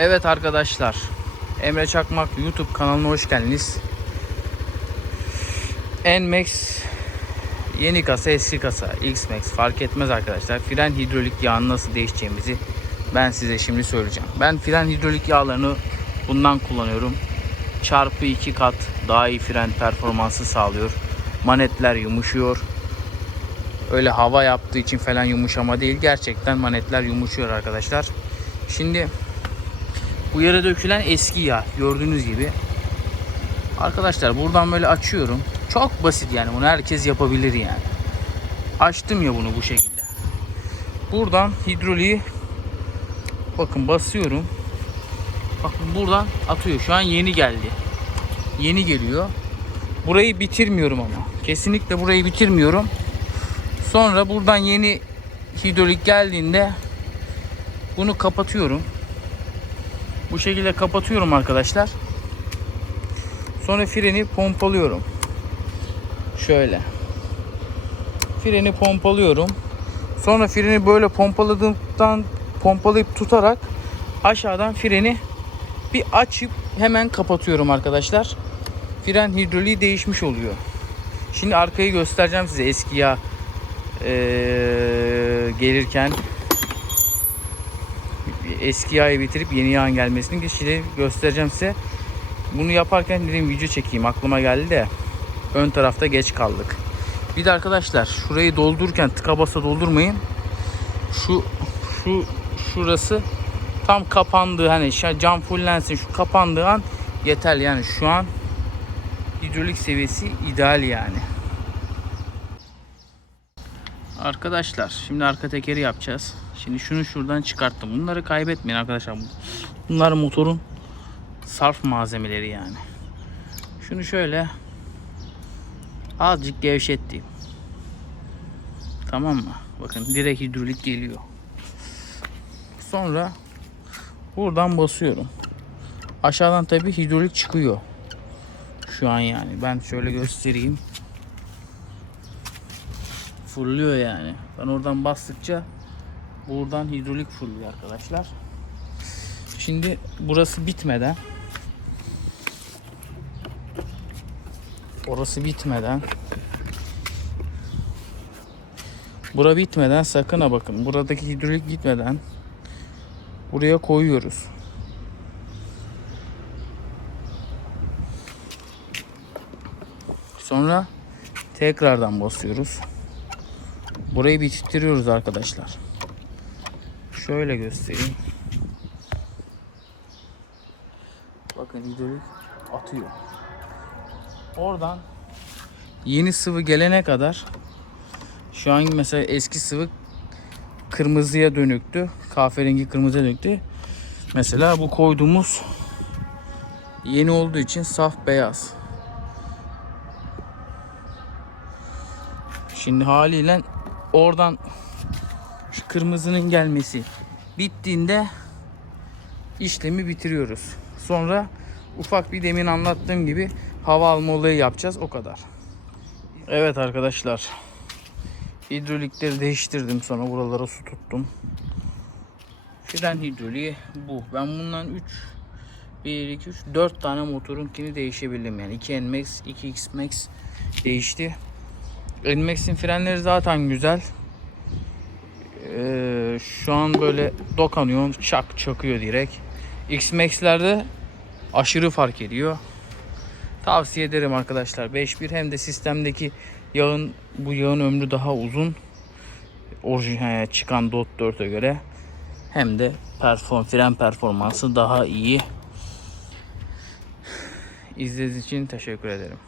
Evet arkadaşlar. Emre Çakmak YouTube kanalına hoş geldiniz. Nmax yeni kasa eski kasa X-Max fark etmez arkadaşlar. Fren hidrolik yağını nasıl değişeceğimizi ben size şimdi söyleyeceğim. Ben fren hidrolik yağlarını bundan kullanıyorum. Çarpı 2 kat daha iyi fren performansı sağlıyor. Manetler yumuşuyor. Öyle hava yaptığı için falan yumuşama değil. Gerçekten manetler yumuşuyor arkadaşlar. Şimdi bu yere dökülen eski yağ gördüğünüz gibi. Arkadaşlar buradan böyle açıyorum. Çok basit yani bunu herkes yapabilir yani. Açtım ya bunu bu şekilde. Buradan hidroliği bakın basıyorum. Bakın buradan atıyor. Şu an yeni geldi. Yeni geliyor. Burayı bitirmiyorum ama. Kesinlikle burayı bitirmiyorum. Sonra buradan yeni hidrolik geldiğinde bunu kapatıyorum. Bu şekilde kapatıyorum arkadaşlar. Sonra freni pompalıyorum. Şöyle. Freni pompalıyorum. Sonra freni böyle pompaladığımdan pompalayıp tutarak aşağıdan freni bir açıp hemen kapatıyorum arkadaşlar. Fren hidroliği değişmiş oluyor. Şimdi arkayı göstereceğim size eski yağ ee, gelirken eski yağı bitirip yeni yağın gelmesini şimdi göstereceğim size. Bunu yaparken dedim video çekeyim aklıma geldi de ön tarafta geç kaldık. Bir de arkadaşlar şurayı doldururken tıka basa doldurmayın. Şu şu şurası tam kapandığı hani cam fullensin şu kapandığı an yeter yani şu an hidrolik seviyesi ideal yani. Arkadaşlar şimdi arka tekeri yapacağız. Şimdi şunu şuradan çıkarttım. Bunları kaybetmeyin arkadaşlar. Bunlar motorun sarf malzemeleri yani. Şunu şöyle azıcık gevşettim. Tamam mı? Bakın direkt hidrolik geliyor. Sonra buradan basıyorum. Aşağıdan tabi hidrolik çıkıyor. Şu an yani. Ben şöyle göstereyim. Fırlıyor yani. Ben oradan bastıkça buradan hidrolik fırlıyor arkadaşlar. Şimdi burası bitmeden orası bitmeden bura bitmeden sakın ha bakın buradaki hidrolik gitmeden buraya koyuyoruz. Sonra tekrardan basıyoruz. Burayı bitiriyoruz arkadaşlar. Şöyle göstereyim. Bakın hidrolik atıyor. Oradan yeni sıvı gelene kadar şu an mesela eski sıvı kırmızıya dönüktü. Kahverengi kırmızıya dönüktü. Mesela bu koyduğumuz yeni olduğu için saf beyaz. Şimdi haliyle oradan kırmızının gelmesi bittiğinde işlemi bitiriyoruz. Sonra ufak bir demin anlattığım gibi hava alma olayı yapacağız o kadar. Evet arkadaşlar. Hidrolikleri değiştirdim sonra buralara su tuttum. Fren hidroliği bu. Ben bundan 3 1 2 3 4 tane motorunkini değişebildim yani. 2 Nmax, 2 X-Max değişti. Nmax'in frenleri zaten güzel. Ee, şu an böyle dokanıyor, çak çakıyor direkt. X-Max'lerde aşırı fark ediyor. Tavsiye ederim arkadaşlar. 5.1 hem de sistemdeki yağın bu yağın ömrü daha uzun. Orijinal çıkan Dot 4'e göre hem de perform fren performansı daha iyi. İzlediğiniz için teşekkür ederim.